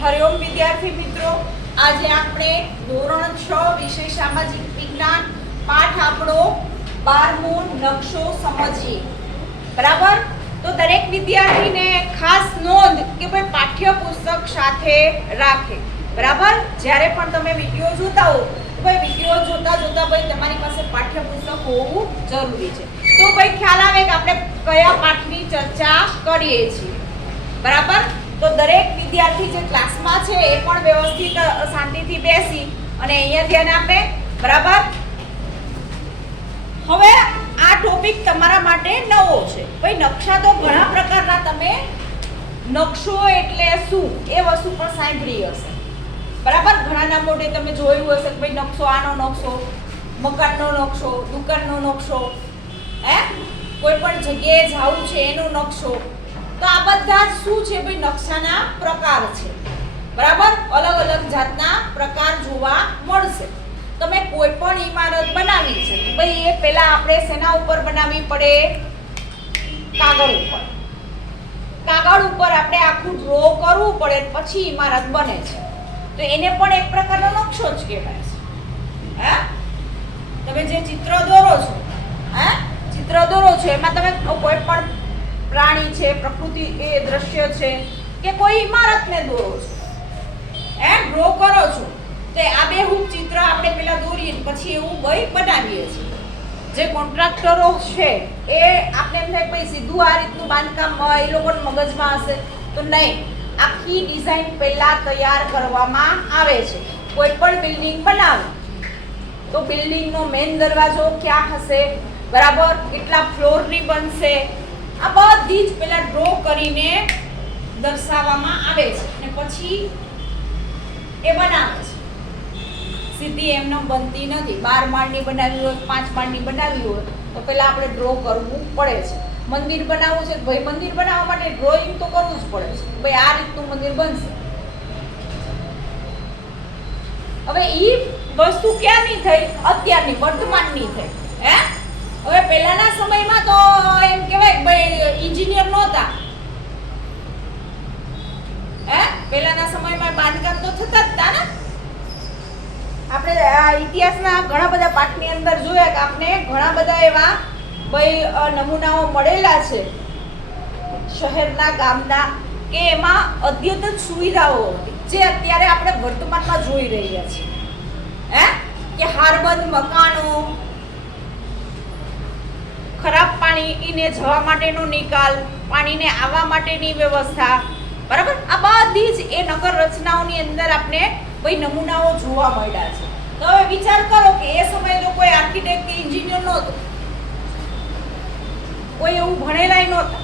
હરિઓમ વિદ્યાર્થી મિત્રો, આજે આપણે ધોરણ 6 વિષય સામાજિક વિજ્ઞાન પાઠ આપણો 12મો નકશો સમજીએ. બરાબર? તો દરેક વિદ્યાર્થીને ખાસ નોંધ કે ભાઈ પાઠ્યપુસ્તક સાથે રાખે. બરાબર? જ્યારે પણ તમે વિડિયો જોતા હો તો ભાઈ વિડિયો જોતા જોતા ભાઈ તમારી પાસે પાઠ્યપુસ્તક હોવું જરૂરી છે. તો ભાઈ ખ્યાલ આવે કે આપણે કયા પાઠની ચર્ચા કરીએ છીએ. બરાબર? તો દરેક વિદ્યાર્થી જે ક્લાસમાં છે એ પણ વ્યવસ્થિત શાંતિથી બેસી અને અહીંયા ધ્યાન આપે. બરાબર? હવે આ ટોપિક તમારા માટે નવો છે. ભાઈ નકશા તો ઘણા પ્રકારના, તમે નકશો એટલે શું એ વસ્તુ પણ સાંભળી હશે. બરાબર? ઘણાના મોઢે તમે જોયું હશે કે ભાઈ નકશો, આનો નકશો, મકાનનો નકશો, દુકાનનો નકશો, કોઈ પણ જગ્યાએ જવું છે એનો નકશો. તો આ બધા શું છે ભાઈ નકશાના પ્રકાર છે. બરાબર? અલગ અલગ જાતના પ્રકાર જોવા મળશે. તમે કોઈ પણ ઇમારત બનાવી છે ભાઈ એ પહેલા આપણે શેના ઉપર બનાવવી પડે? કાગળ ઉપર. કાગળ ઉપર આપણે આખું ડ્રો કરવું પડે પછી ઇમારત બને છે. તો એને પણ એક પ્રકારનો નકશો જ કહેવાય છે. તમે જે ચિત્ર દોરો છો, ચિત્ર દોરો છો એમાં તમે કોઈ પણ પ્રાણી છે, પ્રકૃતિ એ દ્રશ્ય છે કે કોઈ ઇમારતને દોરો છો, ડ્રો કરો છો, તો આ બેહૂબ ચિત્ર આપણે પેલા દોરીએ પછી એવું ભાઈ બનાવીએ છીએ. જે કોન્ટ્રાક્ટરો છે એ આપણે એમ થાય ભાઈ સીધું આ રીતનું બાંધકામ એ લોકોના મગજમાં હશે તો નહીં. આખી ડિઝાઇન પહેલા તૈયાર કરવામાં આવે છે. કોઈ પણ બિલ્ડિંગ બનાવો તો બિલ્ડિંગનો મેઇન દરવાજો ક્યાં હશે? બરાબર? કેટલા ફ્લોરની બનશે? આ બધી જ પેલા ડ્રો કરીને દર્શાવવામાં આવે છે અને પછી એ બનાવે છે. સીધી એમને બનતી નથી. 12 માળની બનાવી હોય, 5 માળની બનાવી હોય તો પેલા આપણે ડ્રો કરવું પડે છે. મંદિર બનાવવું છે ભાઈ મંદિર બનાવવા માટે ડ્રોઈંગ તો કરવું જ પડે છે. ભાઈ આ રીતનું મંદિર બનશે. હવે ઈ વસ્તુ ક્યાંની થઈ? અત્યારની, વર્તમાનની થઈ. હવે પહેલાના સમયમાં તો એમ કહેવાય ભાઈ ઇન્જિનિયર નહોતા. પહેલાના સમયમાં બાંધકામ તો થતા જ હતા ને. આપણે આ ઇતિહાસના ઘણા બધા પાઠની અંદર જોયા કે આપણે ઘણા બધા એવા ભાઈ નમૂનાઓ મળેલા છે શહેરના, ગામના, કે એમાં અદ્યતન સુવિધાઓ હતી જે અત્યારે આપણે વર્તમાનમાં જોઈ રહ્યા છીએ. કે હારબંધ મકાનો, ખરાબ પાણીને જવા માટેનો નિકાલ, પાણીને આવવા માટેની વ્યવસ્થા. બરાબર? આ બધી જ એ નગર રચનાઓની અંદર આપણે ભાઈ નમૂનાઓ જોવા મળ્યા છે. તો હવે વિચાર કરો કે એ સમયે તો કોઈ આર્કિટેક્ટ કે એન્જિનિયર નહોતો, કોઈ એવું ભણેલાય નહોતા,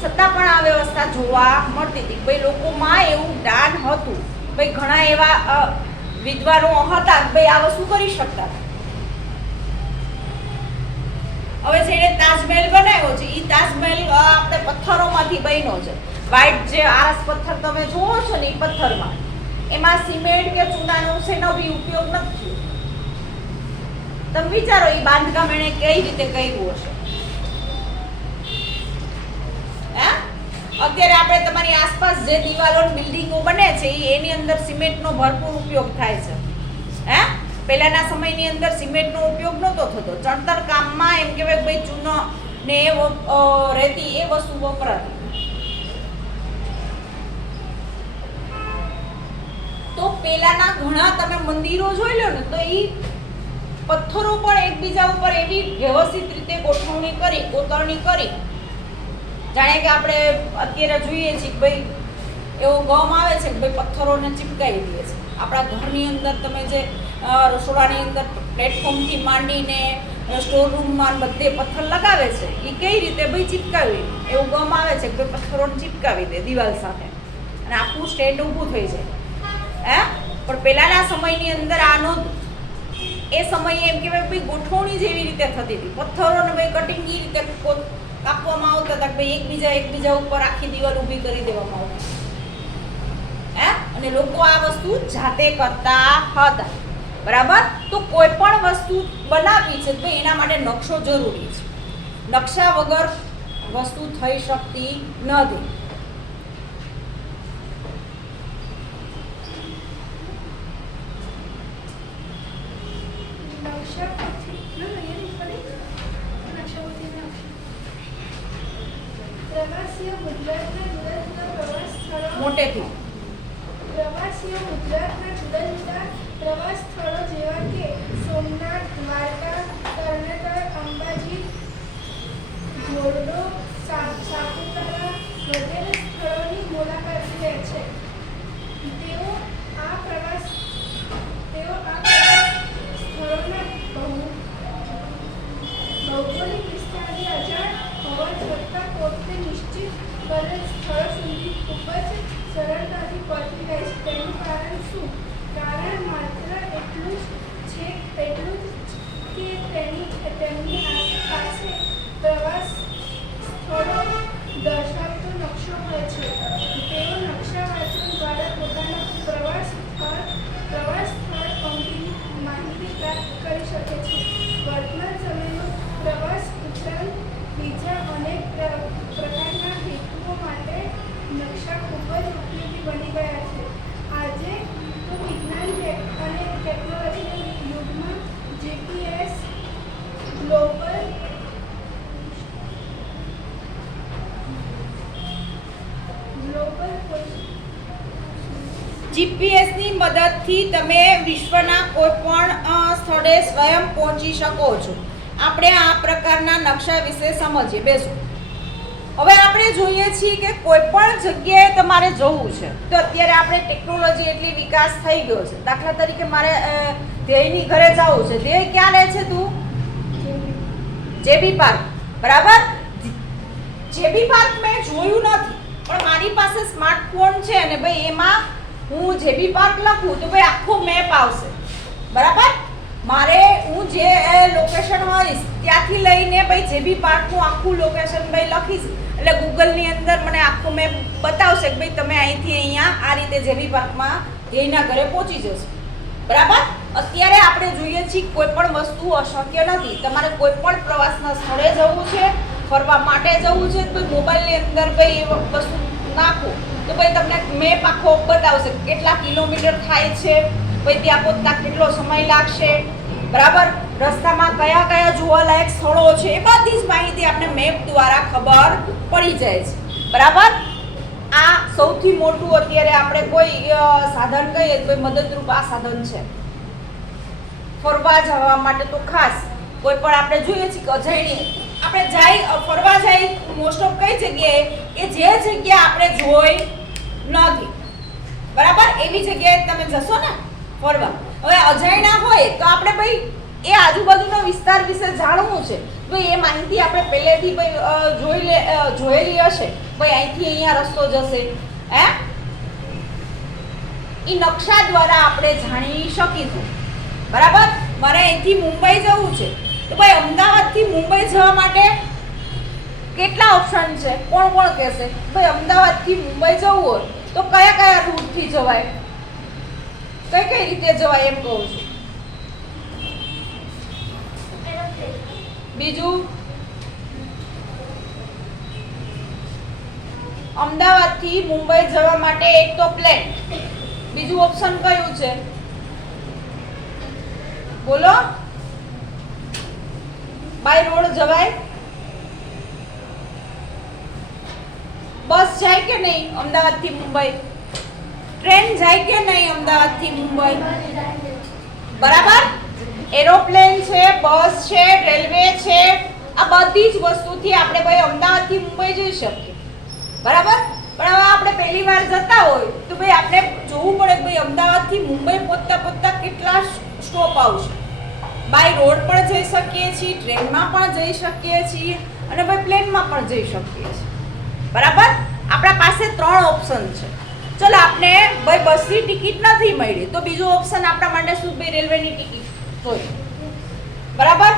છતાં પણ આ વ્યવસ્થા જોવા મળતી હતી. ભાઈ લોકોમાં એવું જ્ઞાન હતું. ભાઈ ઘણા એવા વિદ્વાનો હતા કે ભાઈ આ વસ્તુ કરી શકતા. હવે જેને તાજમહેલ બનાવ્યો છે એ તાજમહેલ આપણે પથ્થરોમાંથી બન્યો છે. વ્હાઈટ જે આરસ પથ્થર તમે જોવો છો ને એ પથ્થરમાં, એમાં સિમેન્ટ કે ચૂનાનો શેનો બી ઉપયોગ નથી. તમે વિચારો એ બાંધકામ એને કઈ રીતે કર્યું હશે. અત્યારે આપણે તમારી આસપાસ જે દિવાલો બિલ્ડિંગો બને છે એની અંદર સિમેન્ટનો ભરપૂર ઉપયોગ થાય છે. પહેલાના સમયની અંદર સિમેન્ટનો ઉપયોગ નહોતો થતો. ચણતર કામમાં એમ કહેવાય ભાઈ ચૂનો ને રેતી એ વસ્તુ વપરાતી. તો પહેલાના ઘણા તમે મંદિરો જોઈ લો ને તો એ પથ્થરો પણ એકબીજા ઉપર એવી વ્યવસ્થિત રીતે ગોઠવણી કરી, કોતરણી કરી, જાણે કે આપણે અત્યારે જોઈએ છીએ કે ભાઈ એવો ગમ આવે છે કે ભાઈ પથ્થરોને ચીપકાવી દે છે. આપણા ઘરની અંદર તમે જે રસોડાની અંદર પ્લેટફોર્મથી માંડીને સ્ટોર રૂમમાં બધે પથ્થર લગાવે છે એ કઈ રીતે ભાઈ ચીપકાવી, એવું ગમ આવે છે કે ભાઈ પથ્થરોને ચીપકાવી દે દિવાલ સાથે અને આખું સ્ટેન્ડ ઊભું થઈ જાય. પણ પહેલાના સમયની અંદર આનો એ સમયે એમ કહેવાય ભાઈ ગોઠવણી જેવી રીતે થતી હતી. પથ્થરોને ભાઈ કટિંગ એ રીતે કાપવામાં આવતા હતા કે ભાઈ એકબીજા ઉપર આખી દિવાલ ઊભી કરી દેવામાં આવતી. અને લોકો આ વસ્તુ જાતે કરતા હતા. બરાબર? તો કોઈ પણ વસ્તુ બનાવવી છે તો એના માટે નકશો જરૂરી છે. નકશા વગર વસ્તુ થઈ શકતી નથી. પ્રવાસીઓ ગુજરાતના જુદા જુદા પ્રવાસ સ્થળો મોટેથી પ્રવાસીઓ ગુજરાતના જુદા જુદા પ્રવાસ સ્થળો જેવા કે સોમનાથ, દ્વારકા, કર્ણાટક, અંબાજી, ઘોરડો, સાપુતારા વગેરે સ્થળોની મુલાકાત લે છે. તેઓ આ પ્રવાસ સ્થળોના ભૌગોલિક વિસ્તારની અજાણ હોવા છતાં પોતે નિશ્ચિત કરેલ સ્થળ સુધી ખૂબ જ સરળતાથી પહોંચી જાય છે. તેનું કારણ શું? કારણ માત્ર એટલું જ કે તેમની પાસે પ્રવાસ સ્થળો દર્શાવતો નકશો હોય છે. તેઓ નકશા વાંચન દ્વારા પોતાના પ્રવાસ સ્થળ અંગેની માહિતી પ્રાપ્ત કરી શકે છે. વર્તમાન સમયમાં પ્રવાસ ઉપરાંત બીજા અનેક પ્રકારના હેતુઓ માટે નકશા ખૂબ જ ઉપયોગી બની ગયા છે. આજે તો વિજ્ઞાન અને ટેકનોલોજીના યુગમાં જીપીએસ ગ્લોબલ જીપીએસની મદદથી તમે વિશ્વના કોઈ પણ સ્થળે સ્વયં પહોંચી શકો છો. આપણે આ પ્રકારના નકશા વિશે સમજીએ. બેસો. હવે આપણે જોઈએ છીએ કે કોઈ પણ જગ્યાએ તમારે જવું છે તો અત્યારે આપણે ટેકનોલોજી એટલી વિકાસ થઈ ગયો છે. દાખલા તરીકે મારે ધ્યેયની ઘરે જવું છે. ધ્યેય ક્યાં રહે છે તું? જેબી પાર્ક. બરાબર. જેબી પાર્ક મેં જોયું નથી પણ મારી પાસે સ્માર્ટફોન છે અને ભાઈ એમાં હું જેબી પાર્ક લખું તો ભાઈ આખો મેપ આવશે. બરાબર. મારે હું જે લોકેશન હોઈશ ત્યાંથી લઈને ભાઈ જેબી પાર્કનું આખું લોકેશન ભાઈ લખીશ એટલે ગૂગલની અંદર મને આખો મેપ બતાવશે કે ભાઈ તમે અહીંથી અહીંયા આ રીતે જેબી પાર્કમાં ધ્યેયના ઘરે પહોંચી જશો. બરાબર. અત્યારે આપણે જોઈએ છીએ કોઈ પણ વસ્તુ અશક્ય નથી. તમારે કોઈ પણ પ્રવાસના સ્થળે જવું છે, ફરવા માટે જવું છે તો મોબાઈલની અંદર ભાઈ એ વસ્તુ નાખો તો ભાઈ તમને મેપ આખો બતાવશે કેટલા કિલોમીટર થાય છે, ભાઈ ત્યાં પહોંચતા કેટલો સમય લાગશે. બરાબર. રસ્તામાં કયા કયા જોવાલાયક સ્થળો છે એ બધી જ માહિતી આપણે મેપ દ્વારા ખબર પડી જાય છે. બરાબર. આ સૌથી મોટું અત્યારે આપણે કોઈ સાધન કહીએ તો મદદરૂપ આ સાધન છે. ફરવા જવા માટે તો ખાસ કોઈ પણ આપણે જોઈએ છીએ કે અજાણી આપણે જાય ફરવા જાય મોસ્ટ ઓફ કઈ જગ્યાએ કે જે જગ્યા આપણે જોઈ નથી. બરાબર. એવી જગ્યાએ તમે જશો ને ફરવા. હવે અજાણ્યા હોય તો આપણે ભાઈ એ આજુબાજુનો વિસ્તાર વિશે જાણવું છે તો એ માહિતી આપણે પહેલેથી ભાઈ જોયેલી હશે. ભાઈ અહીંથી અહીંયા રસ્તો જશે હે એ નકશા દ્વારા આપણે જાણી શકીશું. બરાબર. મારે અહીંથી મુંબઈ જવું છે તો ભાઈ અમદાવાદથી મુંબઈ જવા માટે કેટલા ઓપ્શન છે? કોણ કોણ કહેશે ભાઈ અમદાવાદથી મુંબઈ જવું હોય તો કયા કયા રૂટથી જવાય, કઈ કઈ રીતે જવાય એમ કહું છું. બીજું અમદાવાદથી મુંબઈ જવા માટે એક તો પ્લેન. બીજું ઓપ્શન કયું છે બોલો? બાય રોડ જવાય? બસ જાય કે નહીં અમદાવાદથી મુંબઈ? ટ્રેન જાય કે નહીં અમદાવાદથી મુંબઈ? બરાબર. એરોપ્લેન છે, બસ છે, રેલવે છે, આ બધી જ વસ્તુથી આપણે ભાઈ અમદાવાદથી મુંબઈ જઈ શકીએ. બરાબર. પણ હવે આપણે પહેલી વાર જતા હોય તો ભાઈ આપણે જોવું પડે કે ભાઈ અમદાવાદથી મુંબઈ પહોંચતા કેટલા સ્ટોપ આવશે. બાય રોડ પણ જઈ શકીએ છીએ, ટ્રેનમાં પણ જઈ શકીએ છીએ અને ભાઈ પ્લેનમાં પણ જઈ શકીએ છીએ. બરાબર. આપણા પાસે 3 ઓપ્શન છે. ચલો આપણે ભાઈ બસની ટિકિટ નથી મળી તો બીજો ઓપ્શન આપણા માટે શું? ભાઈ રેલવેની ટિકિટ હોય. બરાબર.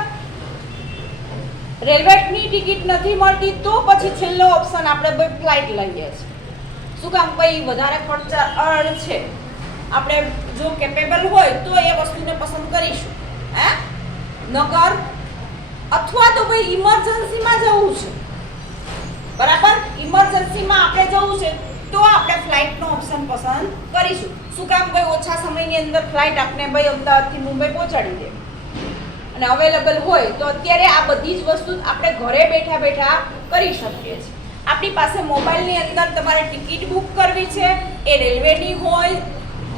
રેલવેની ટિકિટ નથી મળતી તો પછી છેલ્લો ઓપ્શન આપણે ભાઈ ફ્લાઇટ લઈએ છીએ. શું કામ? ભાઈ વધારે ખર્ચાળ છે. આપણે જો કેપેબલ હોય તો એ વસ્તુને પસંદ કરીશું હે નગર અથવા તો ભાઈ ઇમરજન્સીમાં જવું છે. બરાબર. ઇમરજન્સીમાં આપણે જવું છે તો આપણે ફ્લાઇટનો ઓપ્શન પસંદ કરીશું. શું કામ? ભાઈ ઓછા સમયની અંદર ફ્લાઇટ આપણે ભાઈ અમદાવાદથી મુંબઈ પહોંચાડી દે. અને અવેલેબલ હોય તો અત્યારે આ બધી જ વસ્તુ આપણે ઘરે બેઠા બેઠા કરી શકીએ છીએ. આપણી પાસે મોબાઈલની અંદર તમારે ટિકિટ બુક કરવી છે, એ રેલવેની હોય,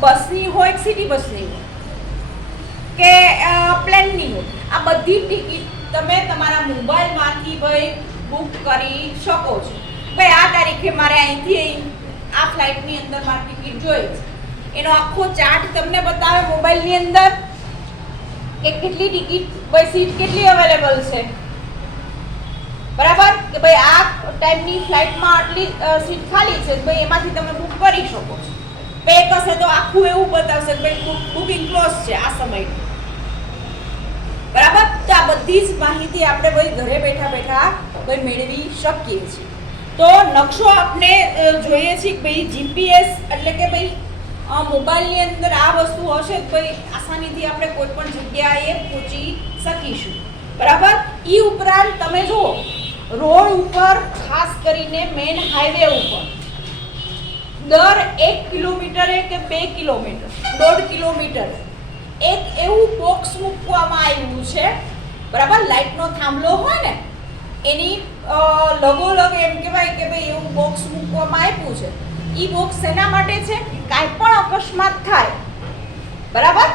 બસની હોય, સિટી બસની હોય કે પ્લેનની હોય, આ બધી ટિકિટ તમે તમારા મોબાઈલમાંથી ભાઈ બુક કરી શકો છો. ભાઈ આ તારીખે મારે અહીંથી આ ફ્લાઇટની અંદર મારે ટિકિટ જોઈએ છે, એનો આખો ચાર્ટ તમને બતાવે મોબાઈલની અંદર કે કેટલી ટિકિટ, ભાઈ સીટ કેટલી અવેલેબલ છે, બરાબર, કે ભાઈ આ ટાઈમની ફ્લાઇટમાં આટલી સીટ ખાલી છે, ભાઈ એમાંથી તમે બુક કરી શકો છો. પે કરશે તો આખું એવું બતાવશે કે ભાઈ બુકિંગ ક્લોઝ છે આ સમય, બરાબર. તો આ બધી જ માહિતી આપણે ભાઈ ઘરે બેઠા બેઠા ભાઈ મેળવી શકીએ છીએ. તો નકશો આપણે જોઈએ છે કે ભાઈ જીપીએસ એટલે કે ભાઈ મોબાઈલની અંદર આ વસ્તુ હશે તો ભાઈ આસાનીથી આપણે કોઈ પણ જગ્યાએ પહોંચી શકીશું, બરાબર. ઈ ઉપરાંત તમે જુઓ રોડ ઉપર, ખાસ કરીને મેઇન હાઈવે ઉપર દર 1 કિલોમીટરે કે 2 કિલોમીટર, 1.5 કિલોમીટર એક એવું બોક્સ મૂકવામાં આવ્યું છે, બરાબર. લાઇટનો થાંભલો હોય ને એની લગોલગ એમ કહેવાય કે ભાઈ એવું બોક્સ મૂકવામાં આવ્યું છે. ઈ બોક્સ શેના માટે છે? કાંઈ પણ અકસ્માત થાય, બરાબર,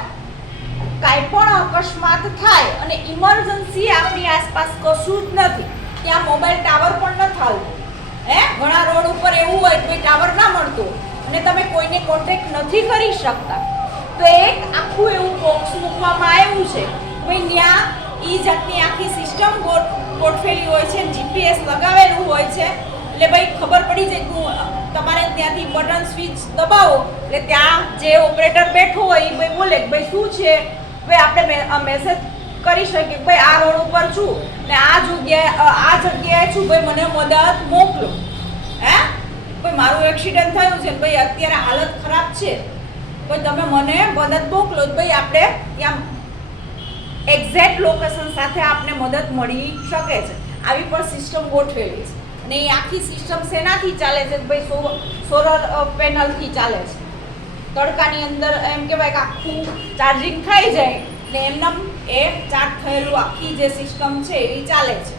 કાંઈ પણ અકસ્માત થાય અને ઇમરજન્સી આપણી આસપાસ કશું જ નથી, ત્યાં મોબાઈલ ટાવર પણ ન થાવતો, ઘણા રોડ ઉપર એવું હોય કે ટાવર ના મળતો અને તમે કોઈને કોન્ટેક્ટ નથી કરી શકતા, તો એક આખું એવું બોક્સ મૂકવામાં આવ્યું છે. ભાઈ ત્યાં ઈ જાતની આખી સિસ્ટમ ગોઠવેલી હોય છે, જીપીએસ લગાવેલું હોય છે, એટલે ભાઈ ખબર પડી જાય તમારે ત્યાંથી બટન સ્વિચ દબાવો એટલે ત્યાં જે ઓપરેટર બેઠો હોય એ ભાઈ બોલે કે ભાઈ શું છે, ભાઈ આપણે મેસેજ કરી શકીએ કે ભાઈ આ રોડ ઉપર છું ને આ જગ્યાએ છું, ભાઈ મને મદદ મોકલો. ભાઈ મારું એક્સિડન્ટ થયું છે, ભાઈ અત્યારે હાલત ખરાબ છે, ભાઈ તમે મને મદદ મોકલો. ભાઈ આપણે ત્યાં એક્ઝેક્ટ લોકેશન સાથે આપને મદદ મળી શકે છે. આવી પણ સિસ્ટમ ગોઠવેલી છે અને એ આખી સિસ્ટમ શેનાથી ચાલે છે? ભાઈ સોલર પેનલથી ચાલે છે. તડકાની અંદર એમ કહેવાય કે આખું ચાર્જિંગ થઈ જાય ને એમનામ એ ચાર્જ થયેલું આખી જે સિસ્ટમ છે એ ચાલે છે.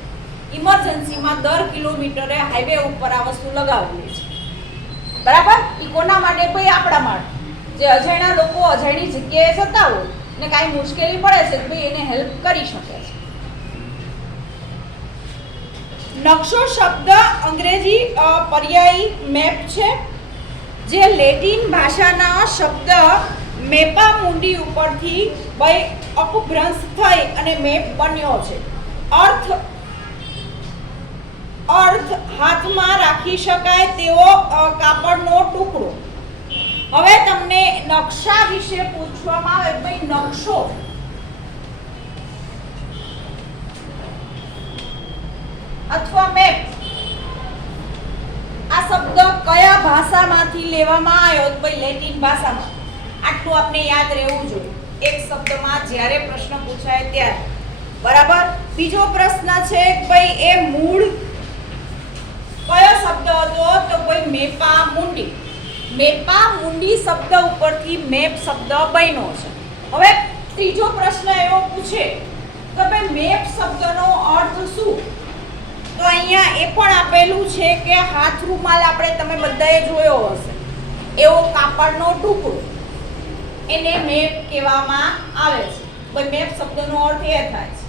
ઇમરજન્સીમાં દર કિલોમીટરે હાઈવે ઉપર આ વસ્તુ લગાવેલી છે, બરાબર. એ કોના માટે? ભાઈ આપણા માટે, જે અજાણ્યા લોકો અજાણી જગ્યાએ જતા હોય ને કાંઈ મુશ્કેલી પડે છે ભાઈ એને હેલ્પ કરી શકે છે. નકશો શબ્દ અંગ્રેજી પર્યાયી મેપ છે, જે લેટિન ભાષાના શબ્દ મેપા મુંડી ઉપરથી ભાઈ અપભ્રંશ થઈ અને મેપ બન્યો છે. અર્થ હાથમાં રાખી શકાય તેવો કાપડનો ટુકડો. હવે તમને નકશા વિશે પૂછવામાં આવે, ભાઈ નકશો અથવા મેપ આ શબ્દ કયા ભાષામાંથી લેવામાં આવ્યો? તો ભાઈ લેટિન ભાષામાં. આટલું આપણે યાદ રહેવું જોઈએ એક શબ્દમાં જ્યારે પ્રશ્ન પૂછાય ત્યારે, બરાબર. બીજો પ્રશ્ન છે કે ભાઈ એ મૂળ કયો શબ્દ હતો? તો ભાઈ મેપા મુંડી. મેપા મુંડી શબ્દ ઉપરથી મેપ શબ્દ બન્યો છે. હવે ત્રીજો પ્રશ્ન એવો પૂછે કે ભાઈ મેપ શબ્દનો અર્થ શું? તો અહીંયા એ પણ આપેલું છે કે હાથ રૂમાલ આપણે તમે બધાએ જોયો હશે, એવો કાપડનો ટુકડો, એને મેપ કહેવામાં આવે છે. ભાઈ મેપ શબ્દનો અર્થ એ થાય છે.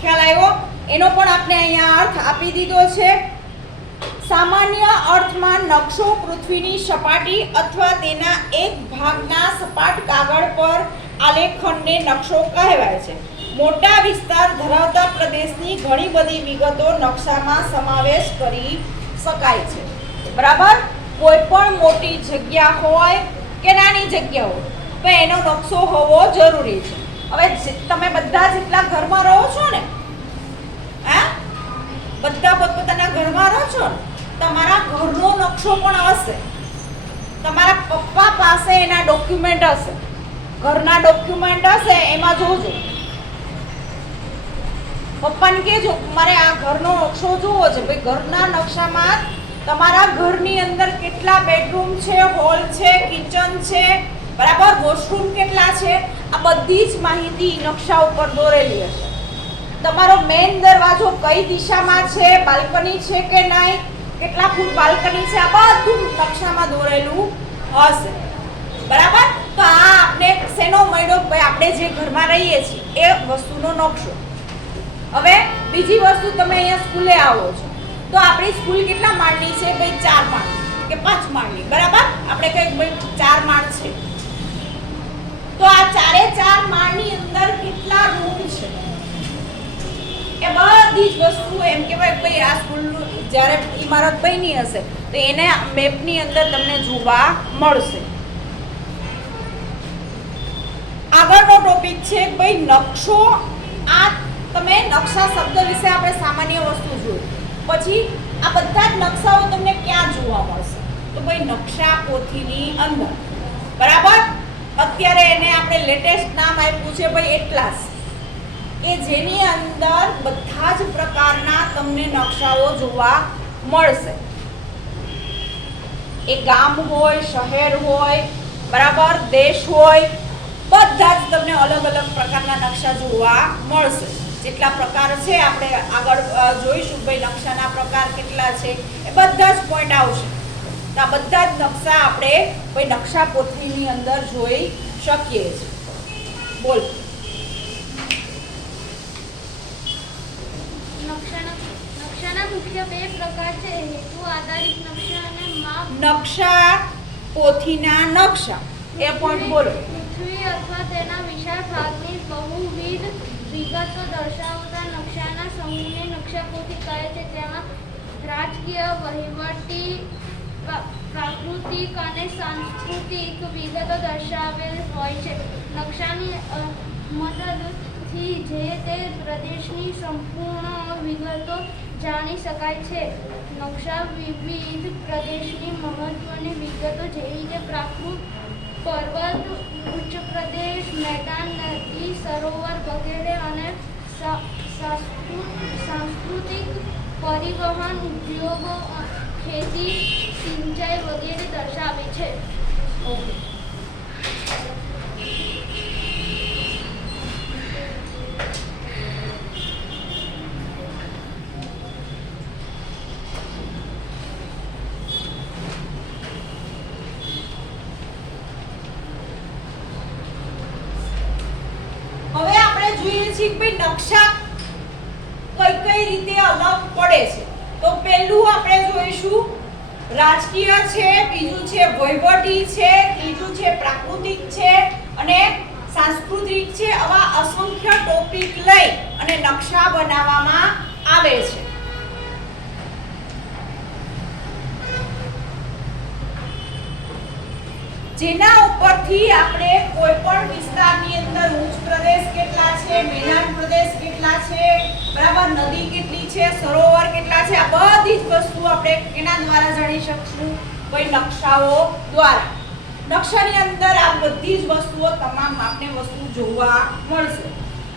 ખ્યાલ આવ્યો? એનો પણ આપણે અહીંયા અર્થ આપી દીધો છે. સામાન્ય અર્થમાં નકશો પૃથ્વીની સપાટી અથવા તેના એક ભાગના સપાટ કાગળ પર આલેખનને નકશો કહેવાય છે. મોટા વિસ્તાર ધરાવતા પ્રદેશની ઘણી બધી વિગતો નકશામાં સમાવેશ કરી શકાય છે, બરાબર. કોઈ પણ મોટી જગ્યા હોય કે નાની જગ્યા હોય તો એનો નકશો હોવો જરૂરી છે. હવે તમે બધા જેટલા ઘરમાં રહો છો ને, બધા પોતપોતાના ઘરમાં રહો છો ને, તમારા ઘરનો નકશો પણ હશે, તમારા પપ્પા પાસે એના ડોક્યુમેન્ટ હશે, ઘરના ડોક્યુમેન્ટ હશે, એમાં જોજો. પપ્પાને કહેજો મારે આ ઘરનો નકશો જોવો છે. ભાઈ ઘરના નકશામાં તમારા ઘરની અંદર કેટલા બેડરૂમ છે, હોલ છે, કિચન છે, બરાબર, વોશરૂમ કેટલા છે, આ બધી જ માહિતી નકશા ઉપર દોરેલી હશે. તમારો મેઇન દરવાજો કઈ દિશામાં છે, બાલ્કની છે કે નહીં, કેટલા ફૂટ બાલ્કની છે, આ બધું નકશામાં દોરેલું હશે. બરાબર, તો આ આપણે શેનો મળ્યો, ભાઈ આપણે જે ઘરમાં રહીએ છીએ એ વસ્તુનો નકશો. હવે બીજી વસ્તુ, તમે અહીંયા સ્કૂલે આવો છો તો આપણી સ્કૂલ કેટલા માળની છે, ભાઈ 4 માળ કે 5 માળની. બરાબર, આપણે કઈ ભાઈ 4 માળ છે, તો આ 4 માળની અંદર કેટલા રૂમ છે એ બધી જ વસ્તુ એમ કહેવાય ભાઈ આ સ્કૂલનું જ્યારે ઇમારત બની હશે તો એને મેપની અંદર તમને જોવા મળશે. આગળનો ટોપિક છે ભાઈ નકશો. આ તમે નકશા શબ્દ વિશે આપણે સામાન્ય વસ્તુ જોઈ, પછી આ બધા જ નકશાઓ તમને ક્યાં જોવા મળશે, તો ભાઈ નકશા પોથીની અંદર. બરાબર, અત્યારે એને આપણે લેટેસ્ટ નામ આપ્યું છે ભાઈ એટલાસ, કે જેની અંદર બધા જ પ્રકારના તમને નકશાઓ જોવા મળશે. એ ગામ હોય, શહેર હોય, બરાબર, દેશ હોય, બધા જ તમને અલગ અલગ પ્રકારના નકશા જોવા મળશે. જેટલા પ્રકાર છે આપણે આગળ જોઈશું ભાઈ નકશાના પ્રકાર કેટલા છે એ બધા જ પોઈન્ટ આવશે. તો આ બધા જ નકશા આપણે ભાઈ નકશા પોથીની અંદર જોઈ શકીએ છીએ. બોલ. નકશાના મુખ્ય 2 પ્રકાર છે, હેતુ આધારિત નકશા અને માપ. નકશા પોથીના નકશા એ પોઈન્ટ બોલો. પૃથ્વી અથવા તેના વિશાળ ભાગની બહુવિધ વિગતો દર્શાવતા નકશાના સમૂહને નકશાપોથી કહે છે. તેમાં રાજકીય, વહીવટી, પ્રાકૃતિક અને સાંસ્કૃતિક વિગતો દર્શાવેલ હોય છે. નકશાની મદદથી જે તે પ્રદેશની સંપૂર્ણ વિગતો જાણી શકાય છે. નકશા વિવિધ પ્રદેશની મહત્વની વિગતો જેવી કે પર્વત, ઉચ્ચ પ્રદેશ, મેદાન, નદી, સરોવર વગેરે અને સાંસ્કૃતિક, પરિવહન, ઉદ્યોગો, ખેતી, સિંચાઈ વગેરે દર્શાવે છે. હવે આપણે જોઈએ છીએ કે ભાઈ નકશા કઈ રીતે અલગ પડે છે. તો પહેલું આપણે જોઈશું રાજકીય છે, બીજું છે વહીવટી છે, ત્રીજું છે પ્રાકૃતિક છે અને સાંસ્કૃતિક છે. આવા અસંખ્ય ટોપિક લઈ અને નકશા બનાવવામાં આવે છે. જેના ઉપરથી આપણે કોઈ પણ વિસ્તારની અંદર ઉચ્ચ પ્રદેશ કેટલા છે, મેદાન પ્રદેશ કેટલા છે, બરાબર, નદી કેટલી છે, સરોવર કેટલા છે, આ બધી જ વસ્તુ આપણે કેના દ્વારા જાણી શકશું, કોઈ નકશાઓ દ્વારા. નકશાની અંદર આ બધી જ વસ્તુઓ તમામ આપને વસ્તુ જોવા મળશે.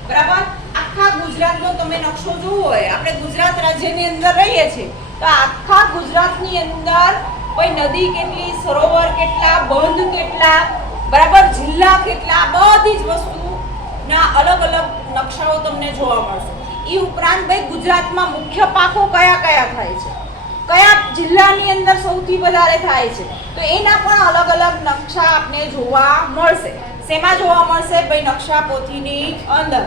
બરાબર, આખા ગુજરાતનો તમે નકશો જોવો હોય, આપણે ગુજરાત રાજ્યની અંદર રહીએ છીએ તો આખા ગુજરાતની અંદર કોઈ નદી કેટલી, સરોવર કેટલા, બંધ કેટલા, બરાબર, જિલ્લા કેટલા, બધી જ વસ્તુના અલગ અલગ નકશાઓ તમને જોવા મળશે. એ ઉપરાંત ભાઈ ગુજરાતમાં મુખ્ય પાકો કયા કયા થાય છે, કયા જિલ્લાની અંદર સૌથી વધારે થાય છે, તો એના પણ અલગ અલગ નકશા આપને જોવા મળશે. શેમાં જોવા મળશે ભાઈ? નકશા પોથીની અંદર.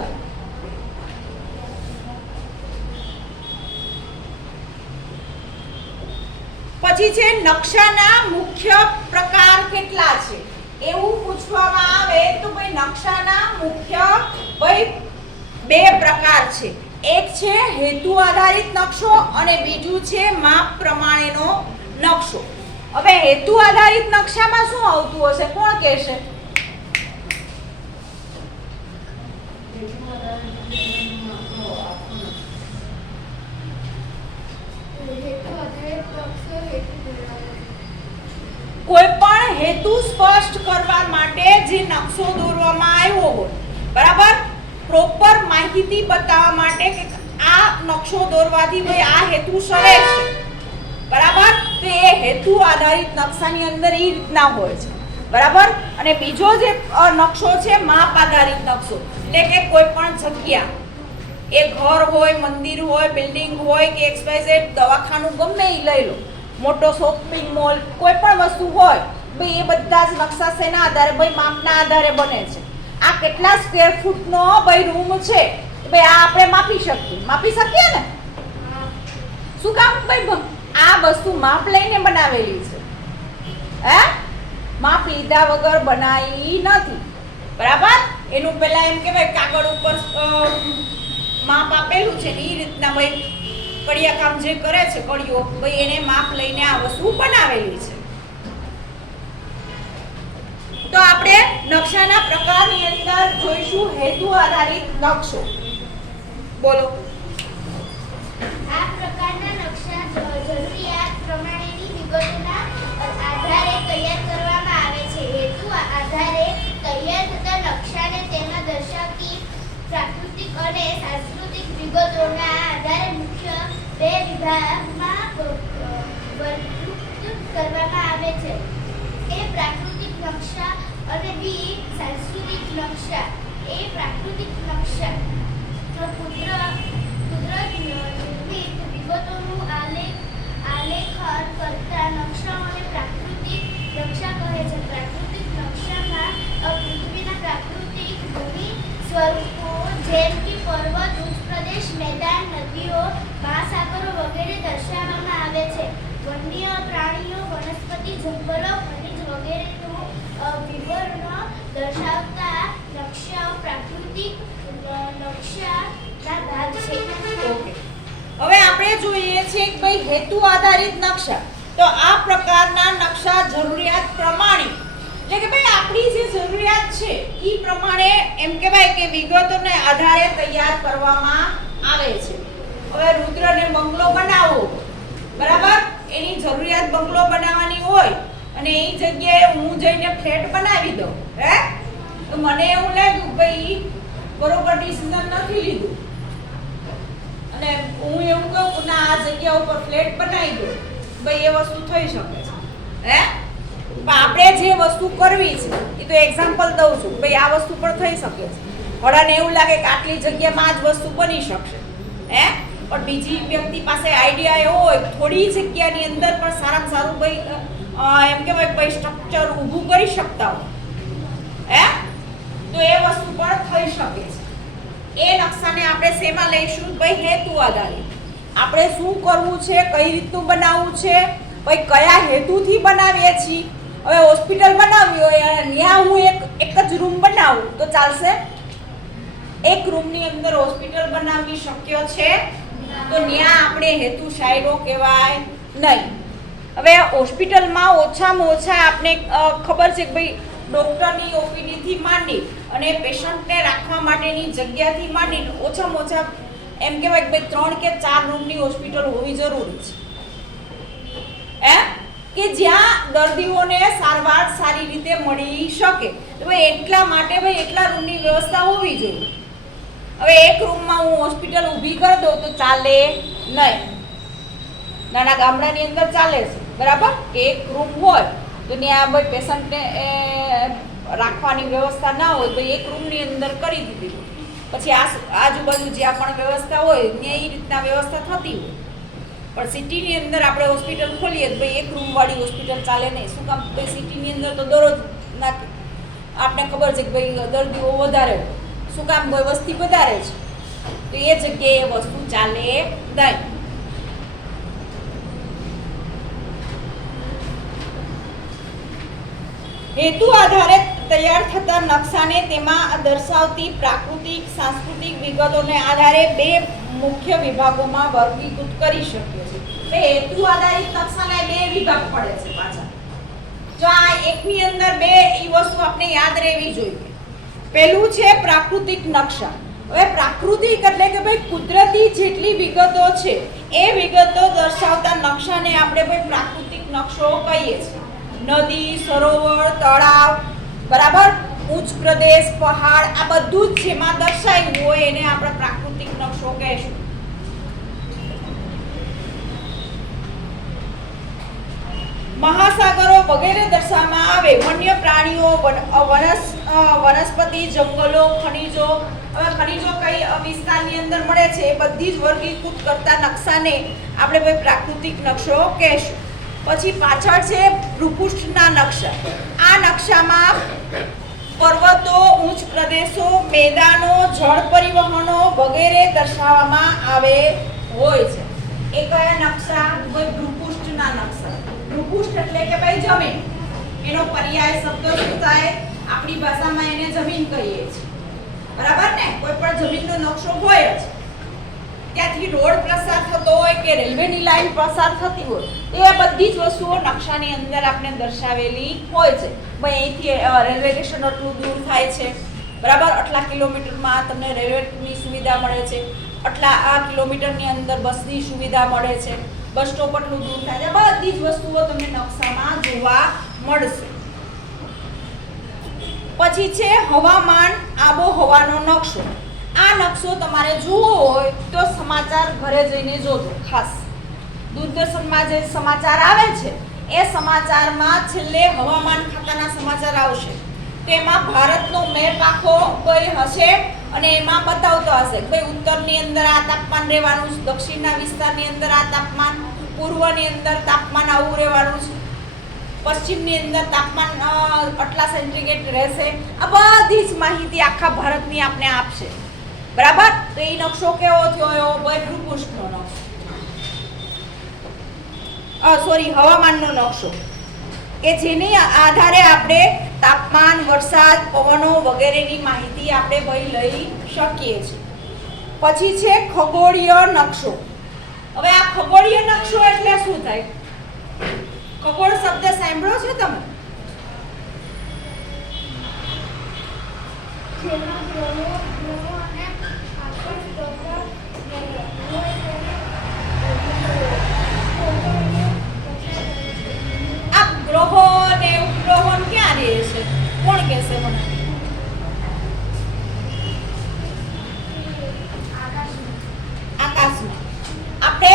પછી છે નકશાના મુખ્ય પ્રકાર કેટલા છે એવું પૂછવામાં આવે તો ભાઈ નકશાના મુખ્ય ભાઈ 2 પ્રકાર છે. એક છે હેતુ આધારિત નકશો અને બીજું છે માપ પ્રમાણેનો નકશો. હવે હેતુ આધારિત નકશામાં શું આવતું હશે, કોણ કહેશે? કોઈ પણ હેતુ સ્પષ્ટ કરવા માટે જે નકશો દોરવામાં આવ્યો હોય, બરાબર, પ્રોપર માહિતી બતાવવા માટે કે આ નકશો દોરવાથી ભાઈ આ હેતુ સરે છે, બરાબર, તો એ હેતુ આધારિત નકશાની અંદર એ રીતના હોય છે. બરાબર. અને બીજો જે નકશો છે માપ આધારિત નકશો, એટલે કે કોઈ પણ જગ્યા, એ ઘર હોય, મંદિર હોય, બિલ્ડિંગ હોય કે XYZ દવાખાનું ગમે એ લઈ લો, મોટો શોપિંગ મોલ, કોઈ પણ વસ્તુ હોય, ભાઈ એ બધા જ નકશા શેના આધારે, ભાઈ માપના આધારે બને છે. આ કેટલા સ્ક્વેર ફૂટનો ભાઈ રૂમ છે, ભાઈ આ આપણે માપી શકીએ ને. શું કામ ભાઈ? આ વસ્તુ માપ લઈને બનાવેલી છે. હે, માપ લીધા વગર બનાવી નથી. બરાબર. એનું પહેલા એમ કે ભાઈ કાગળ ઉપર માપ આપેલું છે ને એ રીતના ભાઈ કડિયા કામ જે કરે છે કડિયો, ભાઈ એને માપ લઈને આ વસ્તુ બનાવેલી છે. તો આપણે નકશાના પ્રકારની અંદર જોઈશું હેતુ આધારિત નકશો. બોલો. આ પ્રકારના નકશા જરૂરિયાત પ્રમાણેની વિગતોના આધારે તૈયાર કરવામાં આવે છે. હેતુ આધારે તૈયાર થતા નકશાને તેમાં દર્શાવતી પ્રાકૃતિક અને સાંસ્કૃતિક વિગતોના આધારે મુખ્ય બે વિભાગમાં વર્ગીકૃત કરવામાં આવે છે. એ પ્રાકૃતિક નકશા અને બી સાંસ્કૃતિક નકશા. એ પ્રાકૃતિક નકશા કુદરત નિર્મિત વિગતોનું આલેખન કરતા નકશાઓને પ્રાકૃતિક નકશા કહે છે. પ્રાકૃતિક નકશામાં પૃથ્વીના પ્રાકૃતિક ભૂમિ સ્વરૂપો જેમ કે પર્વત, ઉચ્ચ પ્રદેશ, મેદાન, નદીઓ, મહાસાગરો વગેરે દર્શાવવામાં આવે છે. વન્ય પ્રાણીઓ, વનસ્પતિ, જંગલો, ખનિજ વગેરેનું વિવરણ દર્શાવતા નકશાઓ પ્રાકૃતિક નકશાના ભાગ છે. ઓકે, હવે આપણે જોઈએ છે કે ભાઈ હેતુ આધારિત નકશા. તો આ પ્રકારના નકશા જરૂરિયાત પ્રમાણે, એટલે કે ભાઈ આપણી જે જરૂરિયાત છે એ પ્રમાણે એમ કહેવાય કે વિગતોને આધારે તૈયાર કરવામાં આવે છે. હવે રુદ્રને બંગલો બનાવવો, બરાબર, એની જરૂરિયાત બંગલો બનાવવાની હોય અને એ જગ્યાએ હું જઈને ફ્લેટ બનાવી દઉં, હે, તો મને એવું લાગ્યું ભાઈ બરોબર ડિસિઝન નથી લીધું અને હું એવું કહું કે ના આ જગ્યા ઉપર ફ્લેટ બનાવી દો, ભાઈ એ વસ્તુ થઈ શકે છે. હે, પણ આપણે જે વસ્તુ કરવી છે એ તો એક્ઝામ્પલ દઉં છું, ભાઈ આ વસ્તુ પણ થઈ શકે છે. ઘણાને એવું લાગે કે આટલી જગ્યામાં જ વસ્તુ બની શકશે, હે, પણ બીજી વ્યક્તિ પાસે આઈડિયા એવો હોય થોડી જગ્યાની અંદર પણ સારામાં સારું ભાઈ એમ કહેવાય ભાઈ સ્ટ્રક્ચર ઊભું કરી શકતા હોય, હે, તો એ વસ્તુ પણ થઈ શકે છે. એ નકશાને આપણે શેમાં લઈશું? ભાઈ હેતુ આધારિત. આપણે શું કરવું છે, કઈ રીતનું બનાવવું છે, ભાઈ કયા હેતુથી બનાવીએ છીએ. હવે હોસ્પિટલ બનાવવી હોય અને ત્યાં હું એક જ રૂમ બનાવું તો ચાલશે? એક રૂમની અંદર હોસ્પિટલ બનાવવી શક્ય છે? તો ત્યાં આપણે હેતુ શાયરો કહેવાય નહીં. હવે હોસ્પિટલમાં ઓછામાં ઓછા આપણે ખબર છે કે ભાઈ ડૉક્ટરની ઓપીડીથી માંડી અને પેશન્ટને રાખવા માટેની જગ્યાથી માંડીને ઓછામાં ઓછા એમ કહેવાય કે ભાઈ 3 કે 4 રૂમની હોસ્પિટલ હોવી જરૂરી છે, કે જ્યાં દર્દીઓને સારવાર સારી રીતે મળી શકે. તો ભાઈ એટલા માટે ભાઈ એટલા રૂમની વ્યવસ્થા હોવી જોઈએ. હવે એક રૂમમાં હું હોસ્પિટલ ઊભી કરી દઉં તો ચાલે નહીં. નાના ગામડાની અંદર ચાલે છે, બરાબર, કે એક રૂમ હોય તો ત્યાં ભાઈ પેશન્ટને રાખવાની વ્યવસ્થા ના હોય તો એક રૂમની અંદર કરી દીધી, પછી આજુબાજુ જ્યાં પણ વ્યવસ્થા હોય ત્યાં એ રીતના વ્યવસ્થા થતી હોય. પણ સિટીની અંદર આપણે હોસ્પિટલ ખોલીએ તો ભાઈ એક રૂમવાળી હોસ્પિટલ ચાલે નહીં. શું કામ? ભાઈ સિટીની અંદર તો દરરોજ આપણે ખબર છે કે ભાઈ દર્દીઓ વધારે હોય. શું કામ? ભાઈ વસ્તી વધારે છે, તો એ જગ્યાએ એ વસ્તુ ચાલે નહીં. હેતુ આધારે તૈયાર થતા નકશાને તેમાં દર્શાવતી પ્રાકૃતિક સાંસ્કૃતિક વિગતોને આધારે બે મુખ્ય વિભાગોમાં વર્ગીકૃત કરી શકીએ છીએ. હેતુ આધારિત નકશાના બે વિભાગ પડે છે પાછા. જો આ એકની અંદર બે એ વસ્તુ આપણે યાદ રહેવી જોઈએ. પહેલું છે પ્રાકૃતિક નકશા. હવે પ્રાકૃતિક એટલે કે ભાઈ કુદરતી જેટલી વિગતો છે એ વિગતો દર્શાવતા નકશાને આપણે ભાઈ પ્રાકૃતિક નકશો કહીએ છીએ. નદી, સરોવર, તળાવ, બરાબર, ઉચ્ચ પ્રદેશ, પહાડ, આ બધું જ જેમાં દર્શાવ્યું હોય એને આપણે પ્રાકૃતિક નકશો કહીશું. મહાસાગરો, વગેરે દર્શાવવામાં આવે. વન્ય પ્રાણીઓ, વનસ્પતિ, જંગલો, ખનિજો. હવે ખનિજો કઈ વિસ્તારની અંદર મળે છે એ બધી જ વર્ગીકૃત કરતા નકશાને આપણે ભાઈ પ્રાકૃતિક નકશો કહેશું. પછી પાછળ છે ભૂપૃષ્ઠના નકશા. આ નકશામાં પર્વતો, ઉચ્ચ પ્રદેશો, મેદાનો, જળ પરિવહનો વગેરે દર્શાવવામાં આવે હોય છે. એ કયા નકશા? ભાઈ ભૂપૃષ્ઠના નકશા. ભૂપૃષ્ઠ એટલે કે ભાઈ જમીન. એનો પર્યાય શબ્દ શું થાય? આપણી ભાષામાં એને જમીન કહીએ છીએ. બરાબર ને? કોઈ પણ જમીનનો નકશો હોય જ. ત્યાંથી રોડ પસાર થતો હોય કે રેલવેની લાઈન પસાર થતી હોય એ બધી જ વસ્તુઓ નકશાની અંદર આપણે દર્શાવેલી હોય છે. ભાઈ અહીંથી રેલવે સ્ટેશન આટલું દૂર થાય છે, બરાબર, આટલા કિલોમીટરમાં તમને રેલવેની સુવિધા મળે છે, આ કિલોમીટરની અંદર બસની સુવિધા મળે છે, બસ સ્ટોપ આટલું દૂર થાય છે. બધી જ વસ્તુઓ તમને નકશામાં જોવા મળશે. પછી છે હવામાન, આબોહવાનો નકશો. આ નકશો તમારે જોવો હોય તો સમાચાર ઘરે જઈને જોજો. ખાસ દૂરદર્શનમાં જે સમાચાર આવે છે એ સમાચારમાં છેલ્લે હવામાન ખાતાના સમાચાર આવશે. તેમાં ભારતનો મેપ આખો કોઈ હશે અને એમાં બતાવતો હશે ભાઈ ઉત્તરની અંદર આ તાપમાન રહેવાનું, દક્ષિણના વિસ્તારની અંદર આ તાપમાન, પૂર્વની અંદર તાપમાન આવું રહેવાનું છે, પશ્ચિમની અંદર તાપમાન આટલા સેન્ટીગ્રેડ રહેશે. આ બધી જ માહિતી આખા ભારતની આપને આપશે. બરાબર? તો એ નકશો કેવો થયો? ભાઈ ભૂપૃષ્ઠનો નકશો, હવામાનનો નકશો કે જેની આધારે આપણે તાપમાન, વરસાદ, પવનો વગેરેની માહિતી આપણે ભાઈ લઈ શકીએ છીએ. પછી છે ખગોળીય નકશો. હવે આ ખગોળીય નકશો એટલે શું થાય? ખગોળ શબ્દ સાંભળ્યો છે તમે? જેમાં ગ્રહો અને આકાશ તથા આ ગ્રહો ને ઉપગ્રહો ક્યાં રહે છે? કોણ કહેશે મને? આકાશમાં. આપણે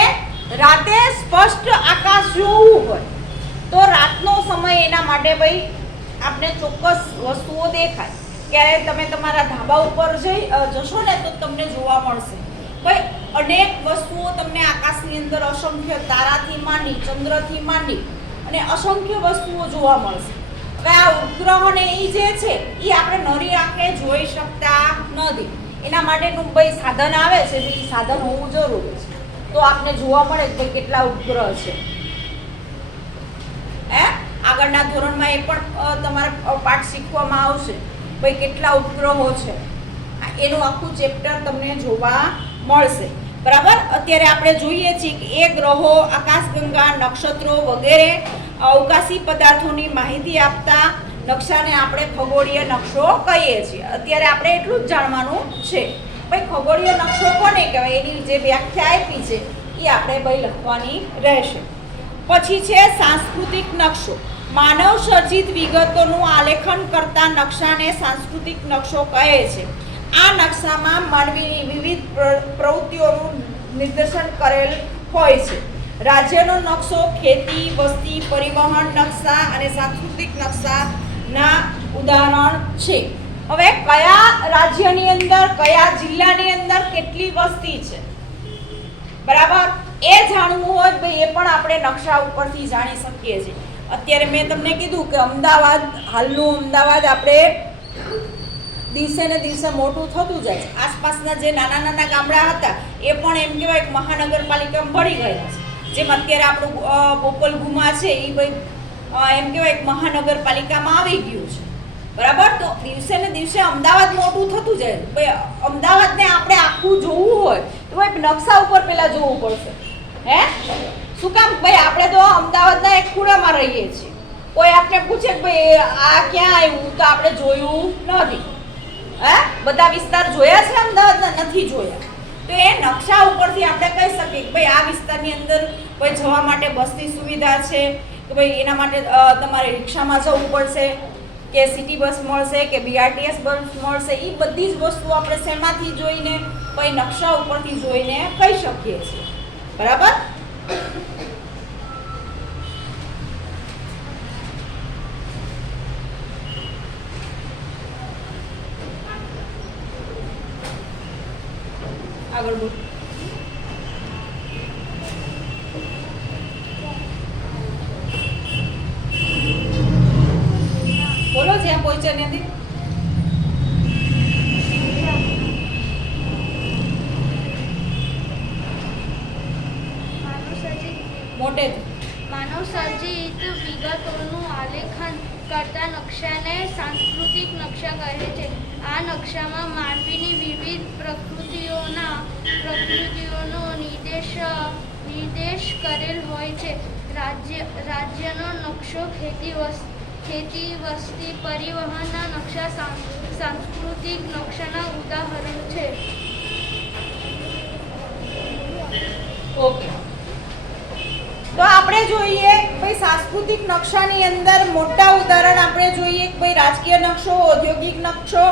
રાતે સ્પષ્ટ આકાશ જોવું હોય તો રાતનો સમય એના માટે ભાઈ આપણે ચોક્કસ વસ્તુઓ દેખાય. ક્યારે તમે તમારા ધાબા ઉપર જશો ને તો તમને જોવા મળશે ભાઈ અનેક વસ્તુઓ તમને આકાશની અંદર અસંખ્ય તારાથી માંડી, ચંદ્રથી માંડી અને અસંખ્ય વસ્તુઓ જોવા મળશે. હવે આ ઉપગ્રહ ને એ જે છે એ આપણે નરી આંખે જોઈ શકતા નથી. એના માટેનું ભાઈ સાધન આવે છે, એ સાધન હોવું જરૂરી છે તો આપને જોવા મળે કે કેટલા ઉપગ્રહ છે. આગળના ધોરણમાં એ પણ તમારે પાઠ શીખવામાં આવશે ભાઈ કેટલા ઉપગ્રહો છે. એનું આખું ચેપ્ટર તમને જોવા મળશે. બરાબર? અત્યારે આપણે જોઈએ છીએ કે એ ગ્રહો, આકાશગંગા, નક્ષત્રો વગેરે અવકાશી પદાર્થોની માહિતી આપતા નકશાને આપણે ખગોળીય નકશો કહીએ છીએ. અત્યારે આપણે એટલું જ જાણવાનું છે ભાઈ ખગોળીય નકશો કોને કહેવાય, એની જે વ્યાખ્યા આપી છે એ આપણે ભાઈ લખવાની રહેશે. પછી છે સાંસ્કૃતિક નકશો. માનવ સર્જિત વિગતોનું આલેખન કરતા નકશાને સાંસ્કૃતિક નકશો કહે છે. આ નકશામાં માનવીની વિવિધ પ્રવૃત્તિઓનું નિર્દેશન કરેલ હોય છે. રાજ્યનો નકશો ખેતી, વસ્તી, પરિવહન નકશા અને સાંસ્કૃતિક નકશાના ઉદાહરણ છે. હવે કયા રાજ્યની અંદર, કયા જિલ્લાની અંદર કેટલી વસ્તી છે, બરાબર, એ જાણવું હોય ભાઈ એ પણ આપણે નકશા ઉપરથી જાણી શકીએ છીએ. અત્યારે મેં તમને કીધું કે અમદાવાદ, હાલનું અમદાવાદ આપણે દિવસે ને દિવસે મોટું થતું જાય છે. આસપાસના જે નાના નાના ગામડા હતા એ પણ એમ કહેવાય કે મહાનગરપાલિકામાં ભળી ગયા છે. જેમ અત્યારે આપણું બોપલ ગુમા છે એ ભાઈ એમ કહેવાય કે મહાનગરપાલિકામાં આવી ગયું છે. બરાબર? તો દિવસે ને દિવસે અમદાવાદ મોટું થતું જાય. ભાઈ અમદાવાદને આપણે આખું જોવું હોય તો ભાઈ નકશા ઉપર પહેલા જોવું પડશે. શું કામ? ભાઈ આપણે તો અમદાવાદના એક ખૂણામાં રહીએ છીએ. કોઈ આપણે પૂછે કે ભાઈ આ ક્યાં આવ્યું તો આપણે જોયું નથી. બધા વિસ્તાર જોયા છે અમદાવાદના? નથી જોયા. તો એ નકશા ઉપરથી આપણે કહી શકીએ કે ભાઈ આ વિસ્તારની અંદર ભાઈ જવા માટે બસની સુવિધા છે કે ભાઈ એના માટે તમારે રિક્ષામાં જવું પડશે કે સિટી બસ મળશે કે બીઆરટીએસ બસ મળશે. એ બધી જ વસ્તુ આપણે શેમાંથી જોઈને ભાઈ નકશા ઉપરથી જોઈને કહી શકીએ છીએ. બરાબર? આગળ બોલ. બોલો જ્યાં પહોંચ્યા ત્યાંથી. મોટેથી. માનવ સર્જિત વિગતોનું આલેખન કરતા નકશાને સાંસ્કૃતિક નકશા કહે છે. આ નકશામાં માનવીની વિવિધ પ્રકૃતિઓનો નિર્દેશ કરેલ હોય છે. રાજ્યનો નકશો, ખેતી વસ્તી પરિવહનના નકશા સાંસ્કૃતિક નકશાના ઉદાહરણ છે. ઓકે, તો આપણે જોઈએ ભાઈ સાંસ્કૃતિક નકશાની અંદર મોટા ઉદાહરણ આપણે જોઈએ કે ભાઈ રાજકીય નકશો, ઔદ્યોગિક નકશો,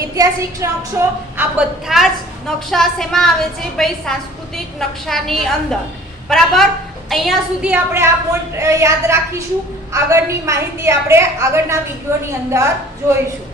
ઐતિહાસિક નકશો, આ બધા જ નકશા શેમાં આવે છે ભાઈ સાંસ્કૃતિક નકશાની અંદર. બરાબર, અહીંયા સુધી આપણે આ પોઈન્ટ યાદ રાખીશું. આગળની માહિતી આપણે આગળના વિડીયોની અંદર જોઈશું.